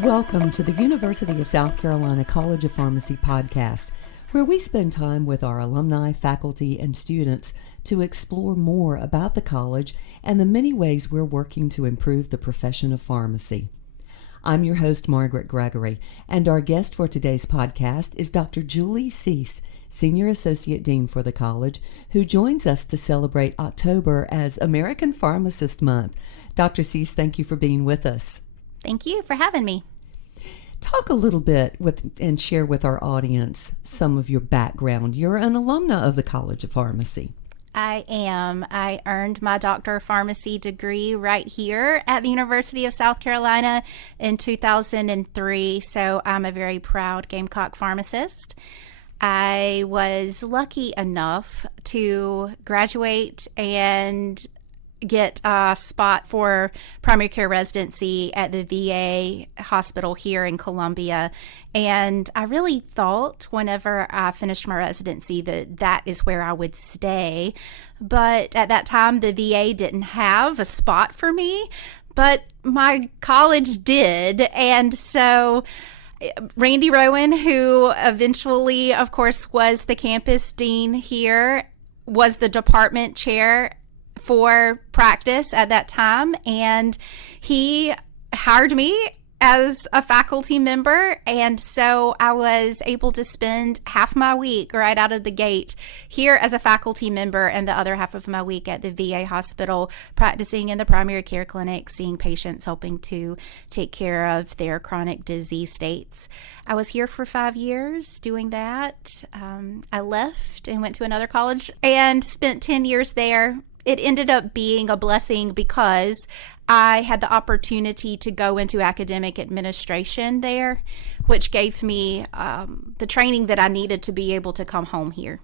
Welcome to the University of South Carolina College of Pharmacy podcast, where we spend time with our alumni, faculty, and students to explore more about the college and the many ways we're working to improve the profession of pharmacy. I'm your host, Margaret Gregory, and our guest for today's podcast is Dr. Julie Sease, Senior Associate Dean for the college, who joins us to celebrate October as American Pharmacist Month. Dr. Sease, thank you for being with us. Thank you for having me. Talk a little bit and share with our audience some of your background. You're an alumna of the College of Pharmacy. I am. I earned my Doctor of Pharmacy degree right here at the University of South Carolina in 2003, so I'm a very proud Gamecock pharmacist. I was lucky enough to graduate and get a spot for primary care residency at the VA hospital here in Columbia. And I really thought whenever I finished my residency that is where I would stay. But at that time, the VA didn't have a spot for me, but my college did. And so Randy Rowan, who eventually, of course, was the campus dean here, was the department chair for practice at that time, and he hired me as a faculty member, and so I was able to spend half my week right out of the gate here as a faculty member and the other half of my week at the VA hospital practicing in the primary care clinic, seeing patients, helping to take care of their chronic disease states. I was here for 5 years doing that. I left and went to another college and spent 10 years there. It ended up being a blessing because I had the opportunity to go into academic administration there, which gave me the training that I needed to be able to come home here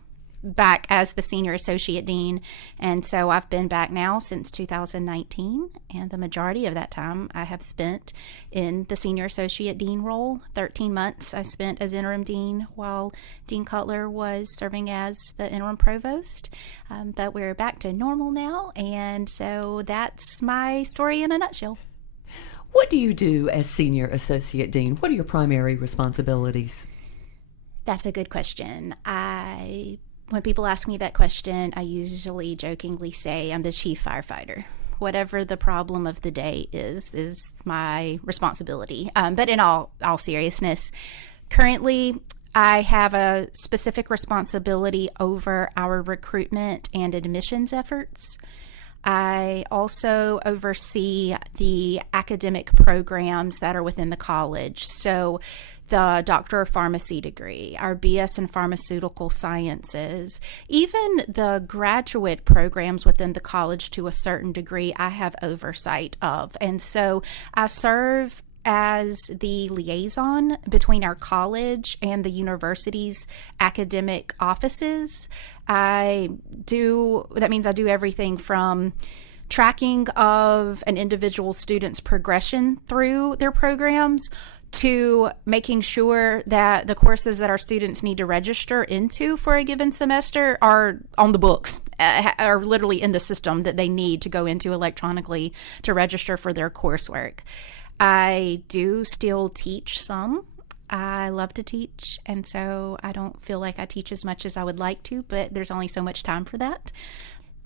back as the senior associate dean. And so I've been back now since 2019, and the majority of that time I have spent in the senior associate dean role. 13 months I spent as interim dean while Dean Cutler was serving as the interim provost. But we're back to normal now, and so that's my story in a nutshell. What do you do as senior associate dean? What are your primary responsibilities? That's a good question. When people ask me that question, I usually jokingly say I'm the chief firefighter. Whatever the problem of the day is my responsibility. But in all seriousness, currently I have a specific responsibility over our recruitment and admissions efforts. I also oversee the academic programs that are within the college. So the Doctor of Pharmacy degree, our BS in Pharmaceutical Sciences, even the graduate programs within the college to a certain degree, I have oversight of. And so I serve as the liaison between our college and the university's academic offices. That means I do everything from tracking of an individual student's progression through their programs to making sure that the courses that our students need to register into for a given semester are on the books, are literally in the system that they need to go into electronically to register for their coursework. I do still teach some. I love to teach, and so I don't feel like I teach as much as I would like to, but there's only so much time for that.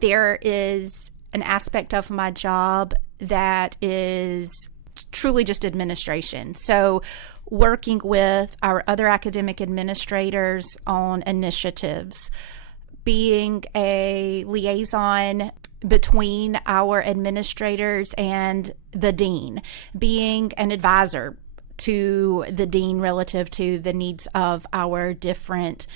There is an aspect of my job that is truly just administration. So working with our other academic administrators on initiatives, being a liaison between our administrators and the dean, being an advisor to the dean relative to the needs of our different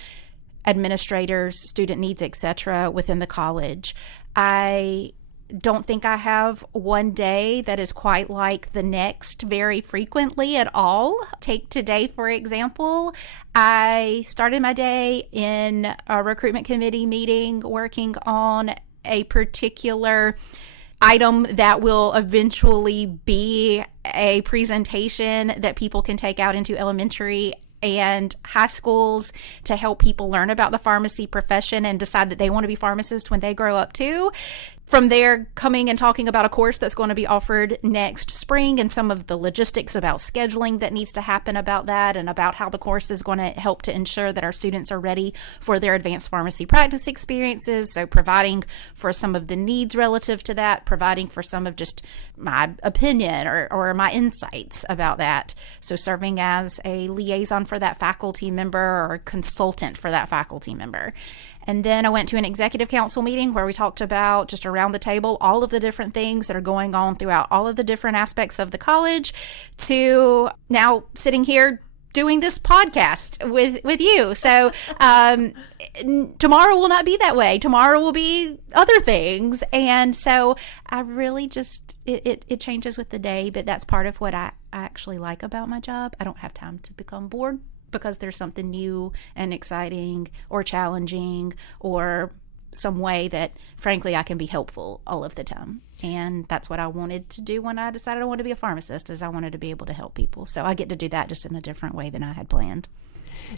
administrators, student needs, etc. within the college. I don't think I have one day that is quite like the next very frequently at all. Take today, for example. I started my day in a recruitment committee meeting working on a particular item that will eventually be a presentation that people can take out into elementary and high schools to help people learn about the pharmacy profession and decide that they want to be pharmacists when they grow up too. from there, coming and talking about a course that's going to be offered next spring and some of the logistics about scheduling that needs to happen about that, and about how the course is going to help to ensure that our students are ready for their advanced pharmacy practice experiences. So providing for some of the needs relative to that, providing for some of just my opinion or my insights about that. So serving as a liaison for that faculty member or consultant for that faculty member. And then I went to an executive council meeting where we talked about, just around the table, all of the different things that are going on throughout all of the different aspects of the college, to now sitting here doing this podcast with you. So tomorrow will not be that way. Tomorrow will be other things. And so I really just, it changes with the day, but that's part of what I actually like about my job. I don't have time to become bored, because there's something new and exciting or challenging or some way that, frankly, I can be helpful all of the time. And that's what I wanted to do when I decided I wanted to be a pharmacist, is I wanted to be able to help people. So I get to do that just in a different way than I had planned.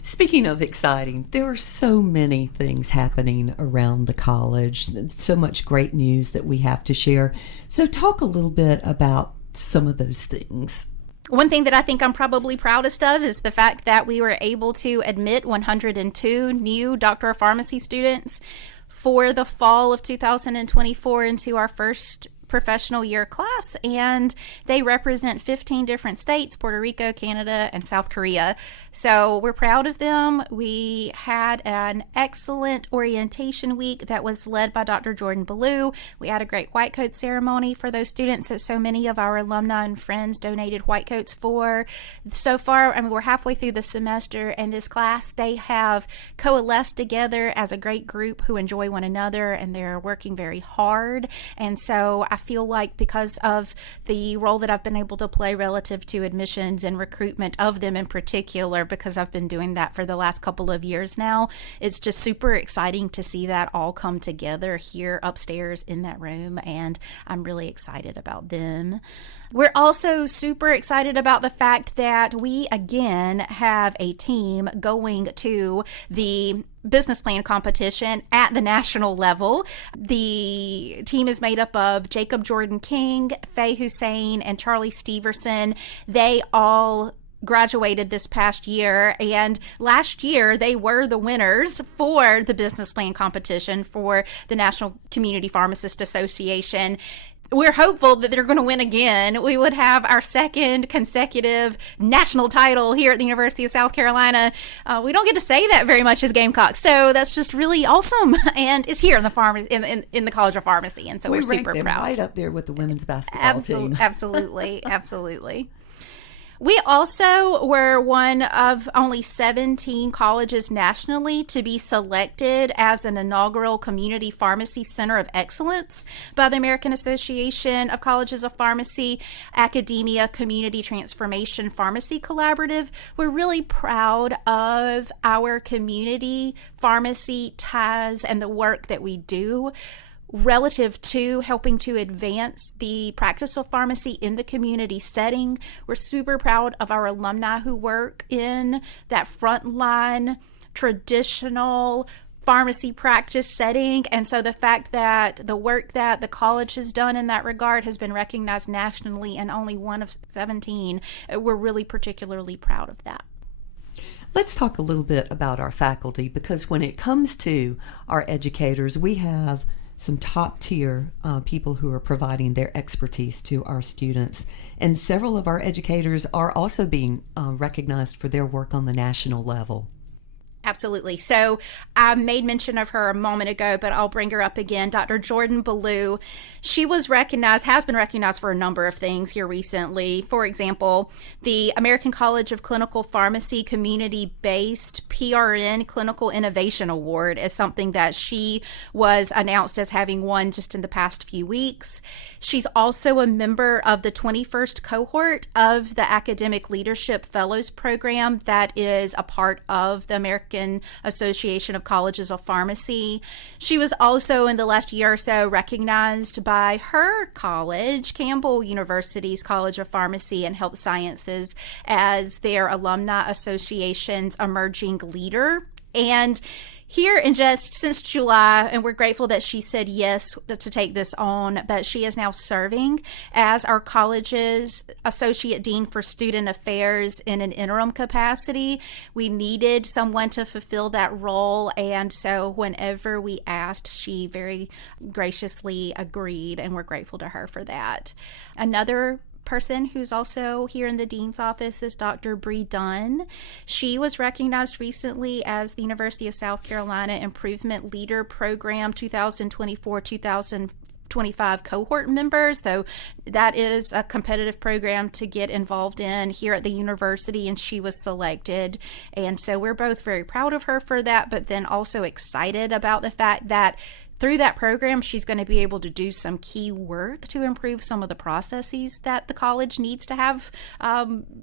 Speaking of exciting, there are so many things happening around the college, so much great news that we have to share. So talk a little bit about some of those things. One thing that I think I'm probably proudest of is the fact that we were able to admit 102 new Doctor of Pharmacy students for the fall of 2024 into our first professional year class, and they represent 15 different states: Puerto Rico, Canada, and South Korea. So we're proud of them. We had an excellent orientation week that was led by Dr. Jordan Ballou. We had a great white coat ceremony for those students that so many of our alumni and friends donated white coats for. So far, I mean, we're halfway through the semester, and this class, they have coalesced together as a great group who enjoy one another, and they're working very hard. And so I feel like, because of the role that I've been able to play relative to admissions and recruitment of them in particular, because I've been doing that for the last couple of years now, it's just super exciting to see that all come together here upstairs in that room, and I'm really excited about them. We're also super excited about the fact that we again have a team going to the business plan competition at the national level. The team is made up of Jacob Jordan King, Faye Hussein, and Charlie Steverson. They all graduated this past year, and last year they were the winners for the business plan competition for the National Community Pharmacist Association. We're hopeful that they're going to win again. We would have our second consecutive national title here at the University of South Carolina. We don't get to say that very much as Gamecocks, so that's just really awesome. And it's here in the in the College of Pharmacy, and so we're super proud. Right up there with the women's basketball team. Absolutely, absolutely. We also were one of only 17 colleges nationally to be selected as an inaugural Community Pharmacy Center of Excellence by the American Association of Colleges of Pharmacy Academia Community Transformation Pharmacy Collaborative. We're really proud of our community pharmacy ties and the work that we do relative to helping to advance the practice of pharmacy in the community setting. We're super proud of our alumni who work in that frontline traditional pharmacy practice setting. And so the fact that the work that the college has done in that regard has been recognized nationally and only one of 17, we're really particularly proud of that. Let's talk a little bit about our faculty, because when it comes to our educators, we have some top tier people who are providing their expertise to our students. And several of our educators are also being recognized for their work on the national level. Absolutely. So I made mention of her a moment ago, but I'll bring her up again. Dr. Jordan Ballou, she was recognized, has been recognized for a number of things here recently. For example, the American College of Clinical Pharmacy Community-Based PRN Clinical Innovation Award is something that she was announced as having won just in the past few weeks. She's also a member of the 21st cohort of the Academic Leadership Fellows Program that is a part of the American Association of Colleges of Pharmacy. She was also in the last year or so recognized by her college, Campbell University's College of Pharmacy and Health Sciences, as their Alumni Association's Emerging Leader. And here in just since July, and we're grateful that she said yes to take this on, but she is now serving as our college's Associate Dean for Student Affairs in an interim capacity. We needed someone to fulfill that role, and so whenever we asked, she very graciously agreed, and we're grateful to her for that. Another person who's also here in the dean's office is Dr. Bree Dunn. She was recognized recently as the University of South Carolina Improvement Leader Program 2024-2025 cohort members. So that is a competitive program to get involved in here at the university, and she was selected. And so we're both very proud of her for that, but then also excited about the fact that through that program, she's going to be able to do some key work to improve some of the processes that the college needs to have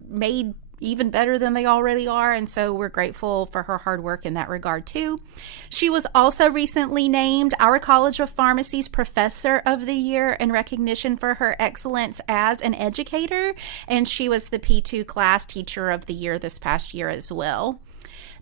made even better than they already are. And so we're grateful for her hard work in that regard too. She was also recently named our College of Pharmacies Professor of the Year in recognition for her excellence as an educator. And she was the P2 class teacher of the year this past year as well.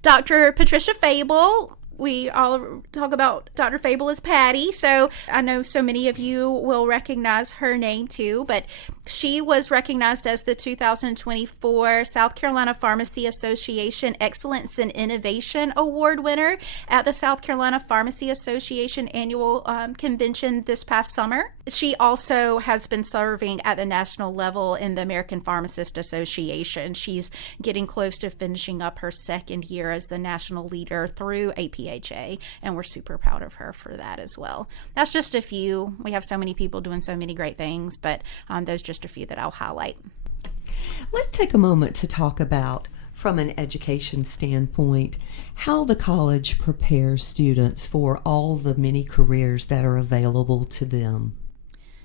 Dr. Patricia Fable. We all talk about Dr. Fable as Patty, so I know so many of you will recognize her name too, but she was recognized as the 2024 South Carolina Pharmacy Association Excellence in Innovation Award winner at the South Carolina Pharmacy Association annual convention this past summer. She also has been serving at the national level in the American Pharmacist Association. She's getting close to finishing up her second year as a national leader through APHA, and we're super proud of her for that as well. That's just a few. We have so many people doing so many great things, but those just a few that I'll highlight. Let's take a moment to talk about, from an education standpoint, how the college prepares students for all the many careers that are available to them.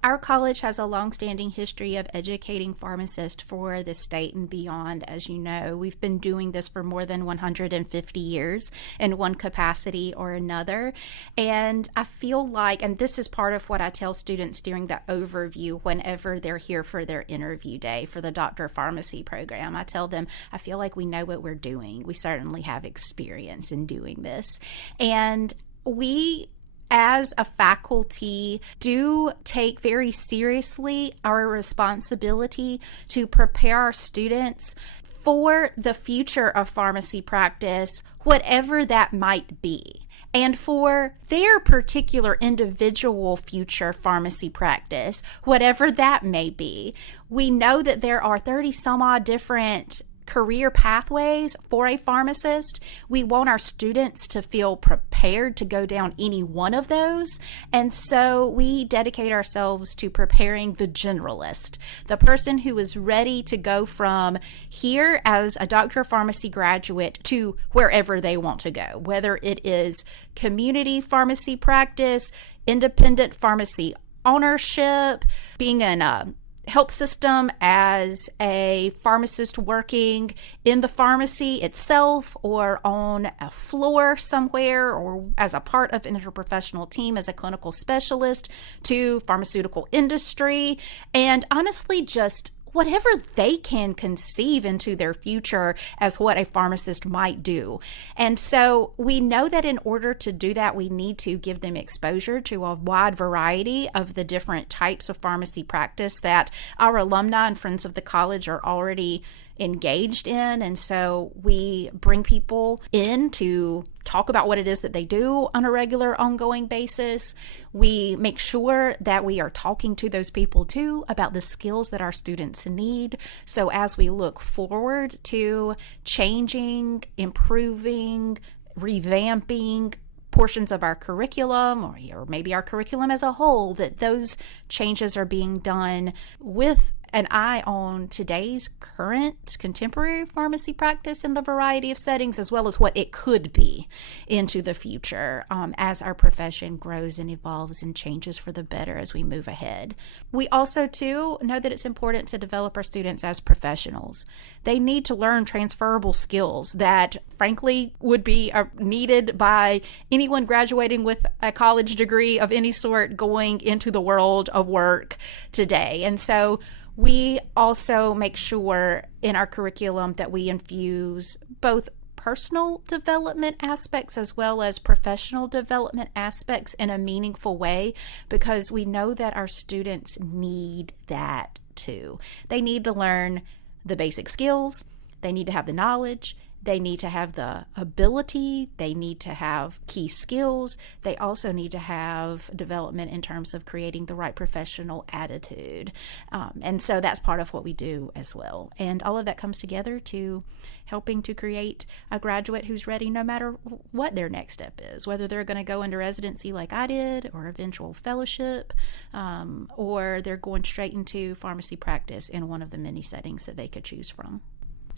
Our college has a long-standing history of educating pharmacists for the state and beyond. As you know, we've been doing this for more than 150 years in one capacity or another. And I feel like, and this is part of what I tell students during the overview whenever they're here for their interview day for the Doctor of Pharmacy program, I tell them, I feel like we know what we're doing. We certainly have experience in doing this. And we as a faculty do take very seriously our responsibility to prepare our students for the future of pharmacy practice, whatever that might be, and for their particular individual future pharmacy practice, whatever that may be. We know that there are 30 some odd different career pathways for a pharmacist. We want our students to feel prepared to go down any one of those. And so we dedicate ourselves to preparing the generalist, the person who is ready to go from here as a Doctor of Pharmacy graduate to wherever they want to go, whether it is community pharmacy practice, independent pharmacy ownership, being in a health system as a pharmacist working in the pharmacy itself or on a floor somewhere or as a part of an interprofessional team as a clinical specialist, to pharmaceutical industry, and honestly just whatever they can conceive into their future as what a pharmacist might do. And so we know that in order to do that, we need to give them exposure to a wide variety of the different types of pharmacy practice that our alumni and friends of the college are already engaged in. And so we bring people in to talk about what it is that they do on a regular ongoing basis. We make sure that we are talking to those people too about the skills that our students need. So as we look forward to changing, improving, revamping portions of our curriculum or maybe our curriculum as a whole, that those changes are being done with an eye on today's current contemporary pharmacy practice in the variety of settings, as well as what it could be into the future as our profession grows and evolves and changes for the better as we move ahead. We also, too, know that it's important to develop our students as professionals. They need to learn transferable skills that, frankly, would be needed by anyone graduating with a college degree of any sort going into the world of work today. And so we also make sure in our curriculum that we infuse both personal development aspects as well as professional development aspects in a meaningful way, because we know that our students need that too. They need to learn the basic skills, they need to have the knowledge, they need to have the ability, they need to have key skills. They also need to have development in terms of creating the right professional attitude. And so that's part of what we do as well. And all of that comes together to helping to create a graduate who's ready no matter what their next step is, whether they're going to go into residency like I did, or eventual fellowship, or they're going straight into pharmacy practice in one of the many settings that they could choose from.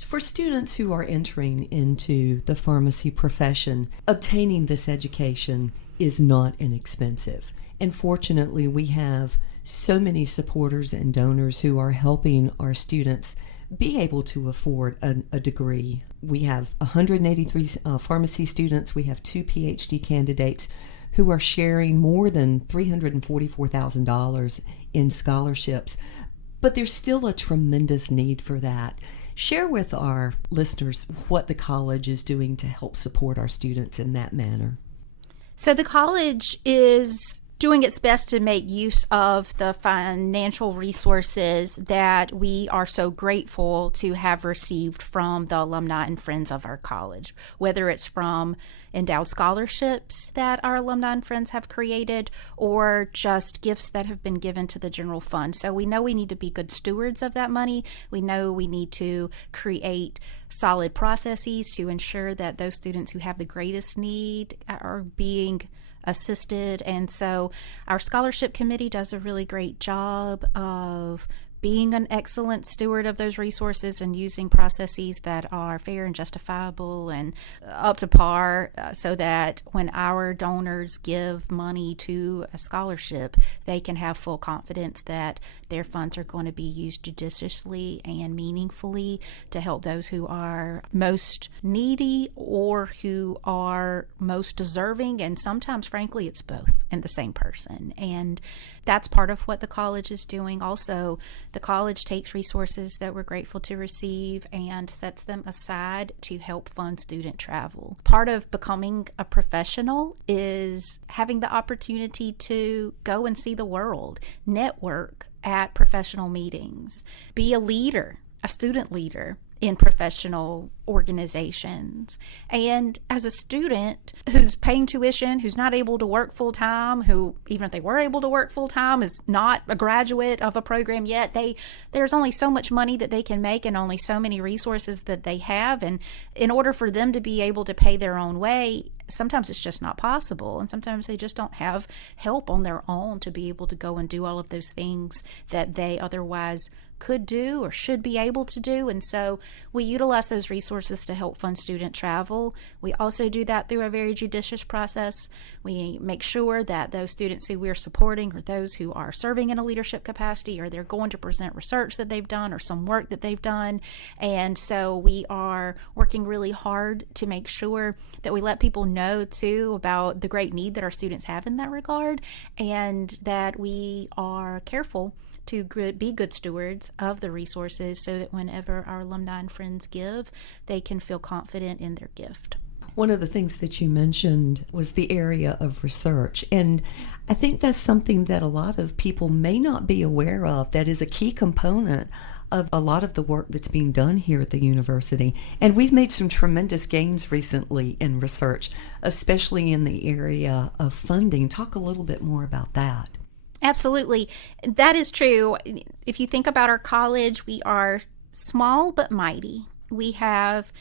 For students who are entering into the pharmacy profession, obtaining this education is not inexpensive. And fortunately, we have so many supporters and donors who are helping our students be able to afford a degree. We have 183 pharmacy students. We have 2 PhD candidates who are sharing more than $344,000 in scholarships. But there's still a tremendous need for that. Share with our listeners what the college is doing to help support our students in that manner. So the college is doing its best to make use of the financial resources that we are so grateful to have received from the alumni and friends of our college, whether it's from endowed scholarships that our alumni and friends have created, or just gifts that have been given to the general fund. So we know we need to be good stewards of that money. We know we need to create solid processes to ensure that those students who have the greatest need are being assisted. And so our scholarship committee does a really great job of being an excellent steward of those resources and using processes that are fair and justifiable and up to par, so that when our donors give money to a scholarship, they can have full confidence that their funds are going to be used judiciously and meaningfully to help those who are most needy or who are most deserving. And sometimes, frankly, it's both in the same person. And that's part of what the college is doing. Also, the college takes resources that we're grateful to receive and sets them aside to help fund student travel. Part of becoming a professional is having the opportunity to go and see the world, network at professional meetings, be a leader, a student leader in professional organizations. And as a student who's paying tuition, who's not able to work full time, who, even if they were able to work full time, is not a graduate of a program yet, there's only so much money that they can make and only so many resources that they have. And in order for them to be able to pay their own way, sometimes it's just not possible. And sometimes they just don't have help on their own to be able to go and do all of those things that they otherwise could do or should be able to do. And so we utilize those resources to help fund student travel. We also do that through a very judicious process. We make sure that those students who we're supporting are those who are serving in a leadership capacity, or they're going to present research that they've done or some work that they've done. And so we are working really hard to make sure that we let people know too about the great need that our students have in that regard, and that we are careful to be good stewards of the resources so that whenever our alumni and friends give, they can feel confident in their gift. One of the things that you mentioned was the area of research, and I think that's something that a lot of people may not be aware of. That is a key component of a lot of the work that's being done here at the university. And we've made some tremendous gains recently in research, especially in the area of funding. Talk a little bit more about that. Absolutely. That is true. If you think about our college, we are small but mighty. We have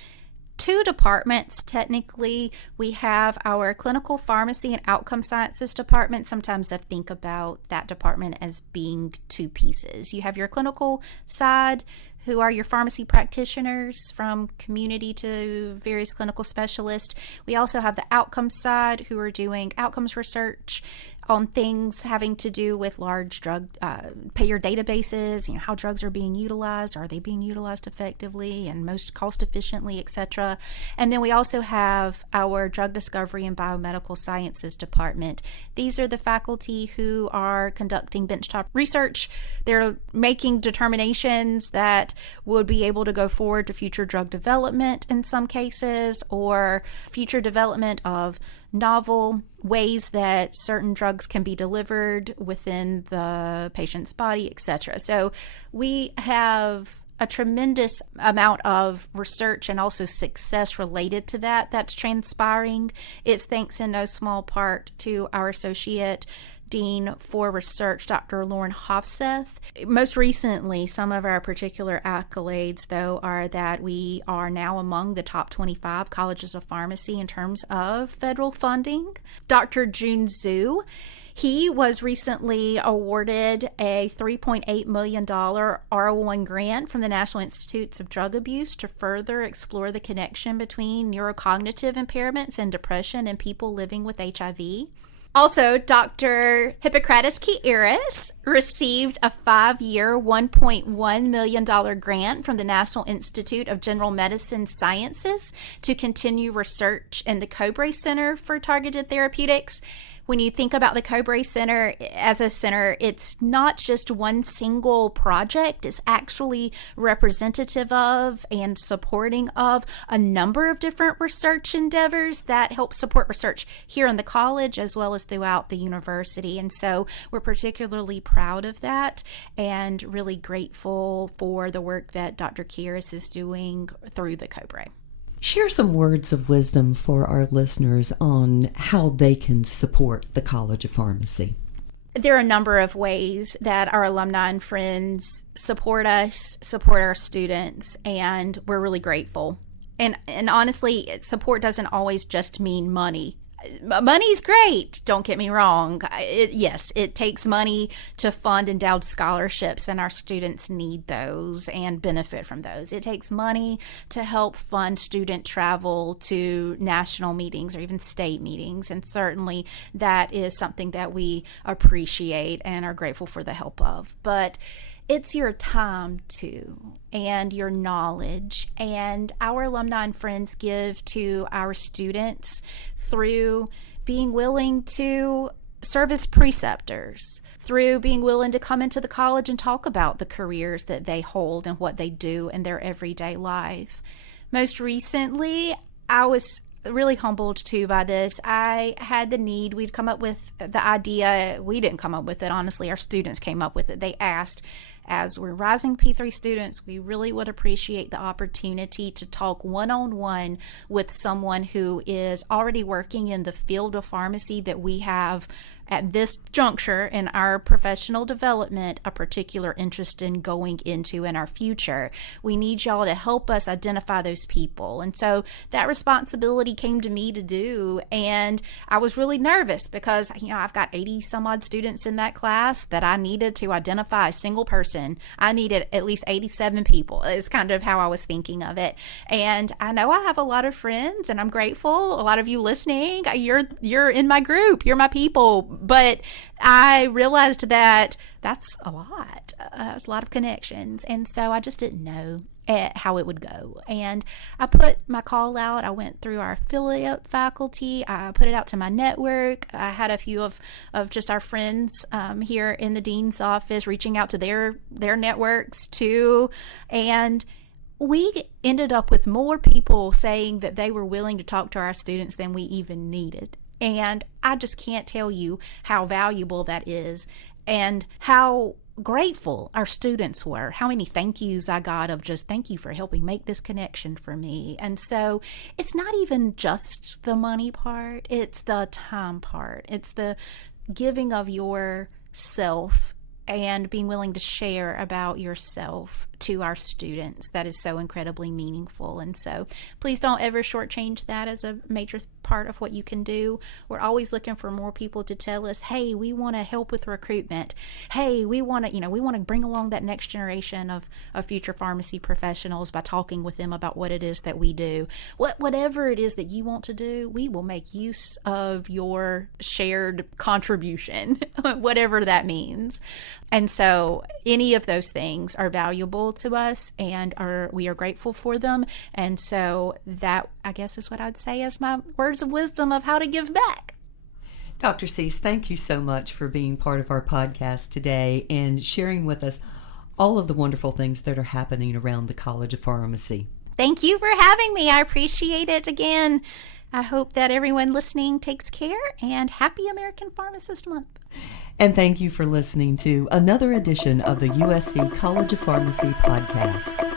2 departments, technically. We have our clinical pharmacy and outcome sciences department. Sometimes I think about that department as being 2 pieces. You have your clinical side, who are your pharmacy practitioners from community to various clinical specialists. We also have the outcomes side, who are doing outcomes research. on things having to do with large drug payer databases, how drugs are being utilized, are they being utilized effectively and most cost efficiently, etc. And then we also have our drug discovery and biomedical sciences department. These are the faculty who are conducting benchtop research. They're making determinations that would be able to go forward to future drug development in some cases, or future development of novel ways that certain drugs can be delivered within the patient's body, etc. So we have a tremendous amount of research and also success related to that's transpiring. It's thanks in no small part to our associate Dean for Research, Dr. Lauren Hofseth. Most recently, some of our particular accolades, though, are that we are now among the top 25 colleges of pharmacy in terms of federal funding. Dr. Jun Zhu, he was recently awarded a $3.8 million R01 grant from the National Institutes of Drug Abuse to further explore the connection between neurocognitive impairments and depression in people living with HIV. Also, Dr. Hippocrates Kieris received a 5-year, $1.1 million grant from the National Institute of General Medicine Sciences to continue research in the Cobre Center for Targeted Therapeutics. When you think about the Cobre Center as a center, it's not just one single project. It's actually representative of and supporting of a number of different research endeavors that help support research here in the college as well as throughout the university. And so we're particularly proud of that and really grateful for the work that Dr. Kieris is doing through the Cobre. Share some words of wisdom for our listeners on how they can support the College of Pharmacy. There are a number of ways that our alumni and friends support us, support our students, and we're really grateful. And honestly, support doesn't always just mean money. Money's great, don't get me wrong. Yes, it takes money to fund endowed scholarships, and our students need those and benefit from those. It takes money to help fund student travel to national meetings or even state meetings, and certainly that is something that we appreciate and are grateful for the help of. But it's your time too, and your knowledge, and our alumni and friends give to our students through being willing to serve as preceptors, through being willing to come into the college and talk about the careers that they hold and what they do in their everyday life. Most recently, I was really humbled too by this. I had the need, we'd come up with the idea, we didn't come up with it, honestly, our students came up with it. They asked, as we're rising P3 students, we really would appreciate the opportunity to talk one-on-one with someone who is already working in the field of pharmacy that we have at this juncture in our professional development a particular interest in going into in our future. We need y'all to help us identify those people. And so that responsibility came to me to do, and I was really nervous because I've got 80 some odd students in that class that I needed to identify a single person. I needed at least 87 people is kind of how I was thinking of it. And I know I have a lot of friends, and I'm grateful. A lot of you listening, you're in my group, you're my people. But I realized that that's a lot. It's a lot of connections. And so I just didn't know how it would go. And I put my call out. I went through our affiliate faculty. I put it out to my network. I had a few of just our friends here in the dean's office reaching out to their networks too. And we ended up with more people saying that they were willing to talk to our students than we even needed. And I just can't tell you how valuable that is and how grateful our students were, how many thank yous I got of just thank you for helping make this connection for me. And so it's not even just the money part, it's the time part. It's the giving of yourself and being willing to share about yourself to our students that is so incredibly meaningful. And so please don't ever shortchange that as a major part of what you can do. We're always looking for more people to tell us, hey, we want to help with recruitment. Hey, we want to bring along that next generation of future pharmacy professionals by talking with them about what it is that we do. Whatever it is that you want to do, we will make use of your shared contribution, whatever that means. And so any of those things are valuable to us, and we are grateful for them. And so that, I guess, is what I'd say as my words of wisdom of how to give back. Dr. Sease, thank you so much for being part of our podcast today and sharing with us all of the wonderful things that are happening around the College of Pharmacy. Thank you for having me. I appreciate it. Again, I hope that everyone listening takes care, and happy American Pharmacist Month. And thank you for listening to another edition of the USC College of Pharmacy podcast.